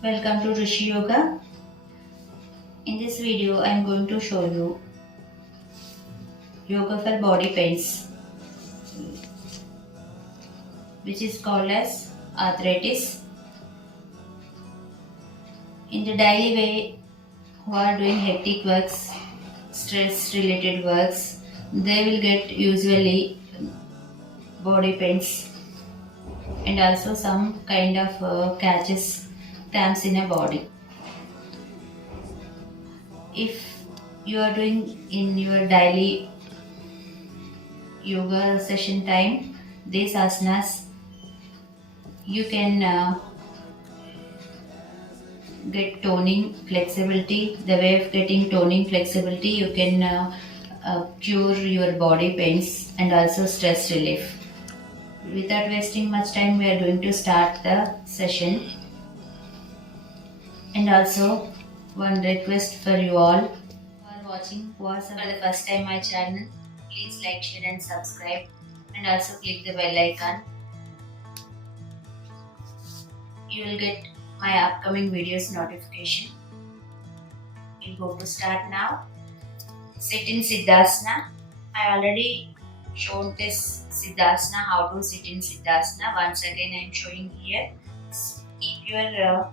Welcome to Rishi Yoga. In this video, I am going to show you yoga for body pains, which is called as arthritis. In the daily way, who are doing hectic works, stress related works, they will get usually body pains and also some kind of catches, cramps in a body. If you are doing in your daily yoga session time, these asanas, you can get toning flexibility. The way of getting toning flexibility, you can cure your body pains and also stress relief. Without wasting much time, we are going to start the session. And also, one request for you all who are watching, who are for the first time my channel, please like, share, and subscribe, and also click the bell icon. You will get my upcoming videos notification. We'll go to start now. Sit in Siddhasana. I already shown this Siddhasana, how to sit in Siddhasana. Once again I am showing here. Keep your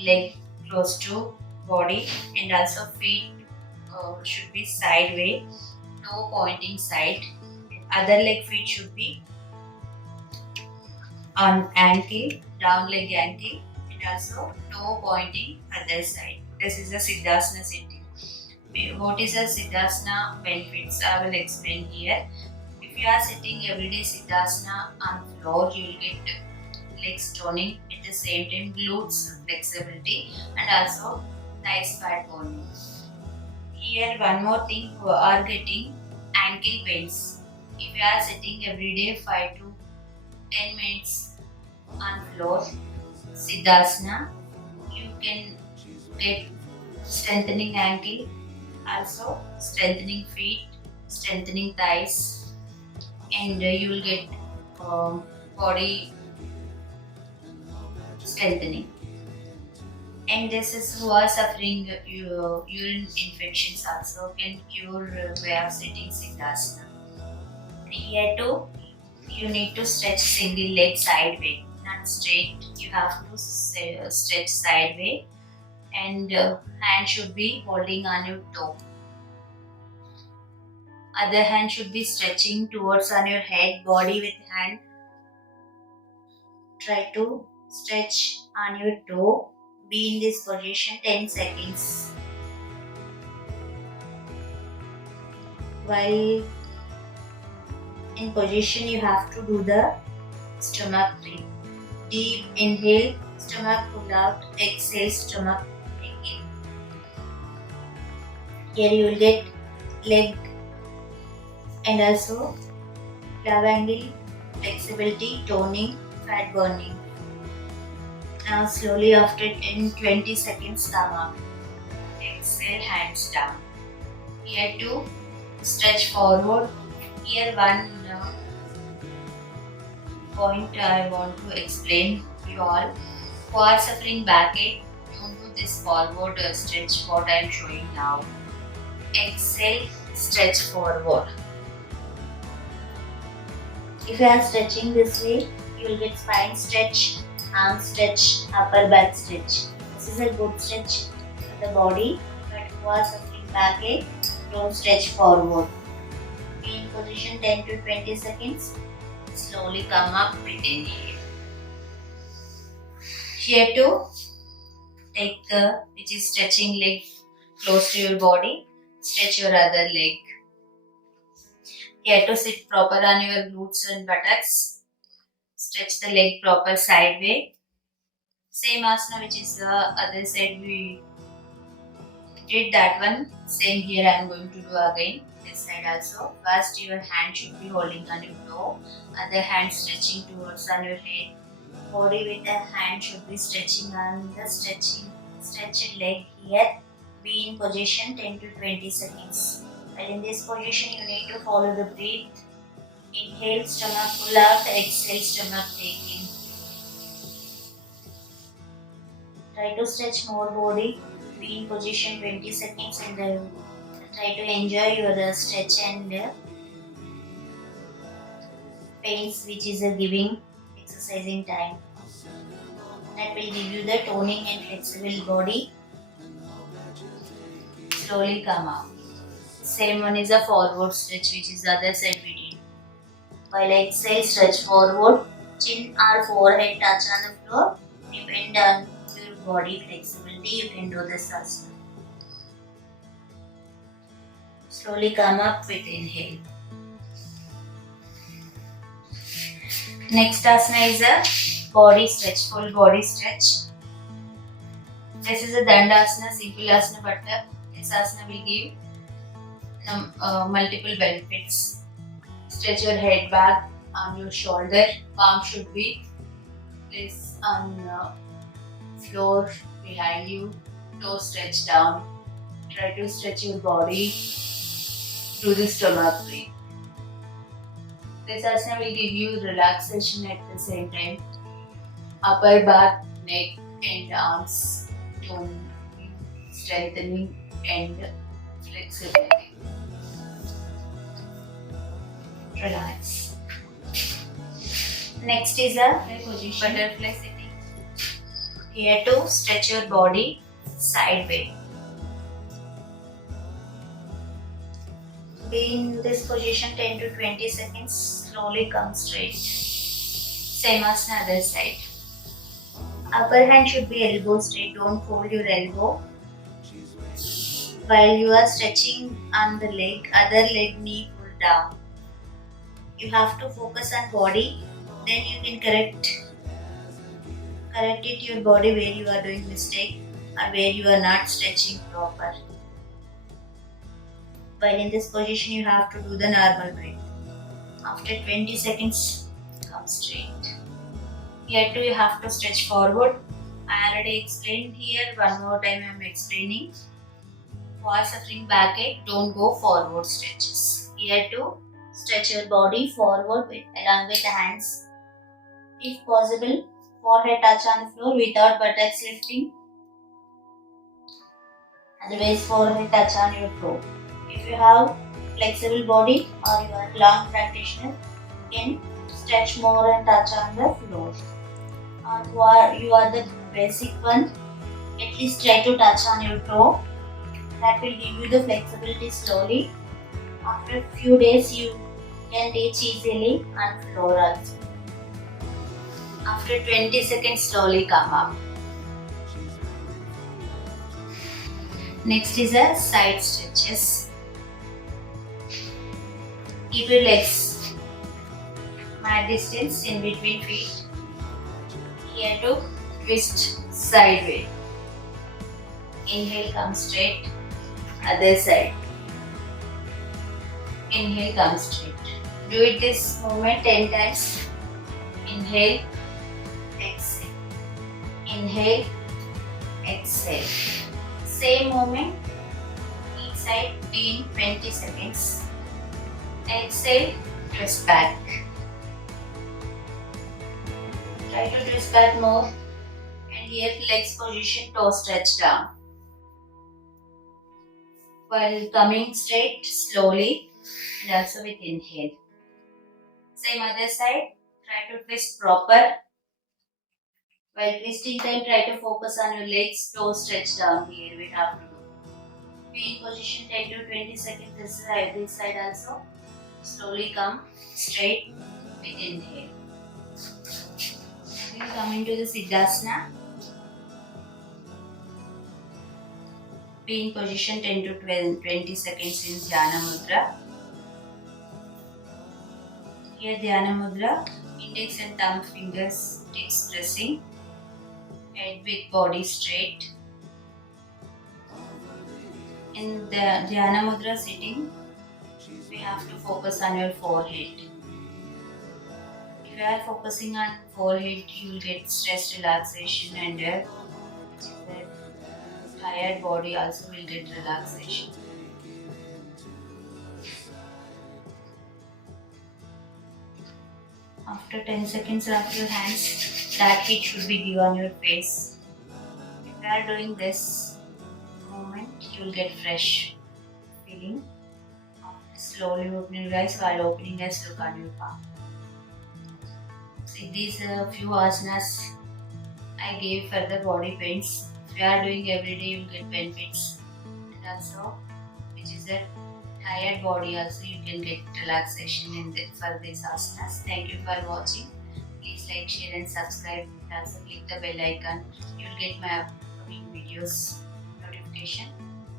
leg close to body and also feet should be sideways, toe pointing side. Other leg feet should be on ankle, down leg ankle, and also toe pointing other side. This is a Siddhasana sitting. What is a Siddhasana benefits? I will explain here. If you are sitting everyday Siddhasana on floor, you will get legs toning, at the same time glutes flexibility and also nice fat burning. Here one more thing, who are getting ankle pains. If you are sitting every day 5 to 10 minutes on floor Siddhasana, you can get strengthening ankle, also strengthening feet, strengthening thighs, and you will get body strengthening. And this is who are suffering urine infections also can cure by of sitting Siddhasana. Here too, you need to stretch single leg sideways, not straight. You have to stretch sideways, and hand should be holding on your toe. Other hand should be stretching towards on your head, body with hand. Try to stretch on your toe. Be in this position 10 seconds. While in position, you have to do the stomach breathe. Deep inhale, stomach pull out, exhale, stomach take in. Here you will get leg and also love angle, flexibility, toning, fat burning. Now slowly after 10-20 seconds come up. Exhale, hands down. Here to stretch forward. Here one point I want to explain to you all. Who are suffering backache, don't do this forward stretch what I am showing now. Exhale, stretch forward. If you are stretching this way, you will get spine stretch, arm stretch, upper back stretch. This is a good stretch for the body, but who are suffering backache, don't stretch forward. Be in position 10 to 20 seconds. Slowly come up with inhale. Here to take the which is stretching leg close to your body. Stretch your other leg. Here to sit proper on your glutes and buttocks. Stretch the leg proper sideways. Same asana which is the other side we did that one. Same here I am going to do again. This side also. First your hand should be holding on your toe. Other hand stretching towards on your head. Body with the hand should be stretching on the stretched leg here. Be in position 10 to 20 seconds. While in this position you need to follow the breath. Inhale, stomach pull out, exhale, stomach take in. Try to stretch more body. Be in position 20 seconds and try to enjoy your stretch and pace, which is a giving exercising time. That will give you the toning and flexible body. Slowly come up. Same one is a forward stretch, which is the other side we did. While exhale, stretch forward. Chin or forehead touch on the floor. Depend on your body flexibility, you can do this asana. Slowly come up with inhale. Next asana is a body stretch, full body stretch. This is a dandasana, simple asana, but this asana will give multiple benefits. Stretch your head back on your shoulder. Palm should be placed on floor behind you. Toes stretch down. Try to stretch your body through the stomach breathe. This asana will give you relaxation at the same time. Upper back, neck and arms toning, strengthening and flexibility. Relax. Next is a butterfly sitting. Here to stretch your body sideways. Be in this position 10 to 20 seconds. Slowly come straight. Same as other side. Upper hand should be elbow straight. Don't fold your elbow. While you are stretching on the leg, other leg knee pull down. You have to focus on body. Then you can correct it your body where you are doing mistake or where you are not stretching proper. While in this position, you have to do the normal breath. After 20 seconds, come straight. Here too, you have to stretch forward. I already explained here. One more time I am explaining. For suffering backache, don't go forward stretches. Here too, stretch your body forward along with the hands. If possible, forehead touch on the floor without buttocks lifting. Otherwise, forehead touch on your floor. If you have flexible body or you are long practitioner, you can stretch more and touch on the floor. Or you are the basic one, at least try to touch on your toe. That will give you the flexibility slowly. After a few days, you can reach easily on floor also. After 20 seconds, slowly come up. Next is a side stretches. Keep your legs mat distance in between feet. Here to twist sideways. Inhale, come straight. Other side. Inhale, come straight. Do it this movement 10 times. Inhale, exhale. Inhale, exhale. Same movement. Each side be in 20 seconds. Exhale, twist back. Try to twist back more. And here legs position, toe stretch down. While coming straight, slowly, and also with inhale. Same other side, try to twist proper. While twisting time, try to focus on your legs, toe stretch down here, we have to do. Be in position 10 to 20 seconds this side also. Slowly come straight with inhale. We will come into the Siddhasana. Be in position 10 to 20 seconds in Dhyana Mudra. Here Dhyana Mudra, index and thumb fingers tips pressing, head with body straight. In the Dhyana Mudra sitting, we have to focus on your forehead. If you are focusing on forehead, you will get stress relaxation and the tired body also will get relaxation. After 10 seconds, wrap your hands. That heat should be given on your face. you are doing this movement, you will get fresh feeling. Slowly open your eyes. While opening eyes, look on your palm. See, these few asanas I gave for the body pains. If you are doing every day, you will get benefits. And also, which is a tired body, also you can get relaxation for these asanas. Thank you for watching. Please like, share, and subscribe. And also click the bell icon. You will get my upcoming videos notification.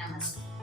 Namaste.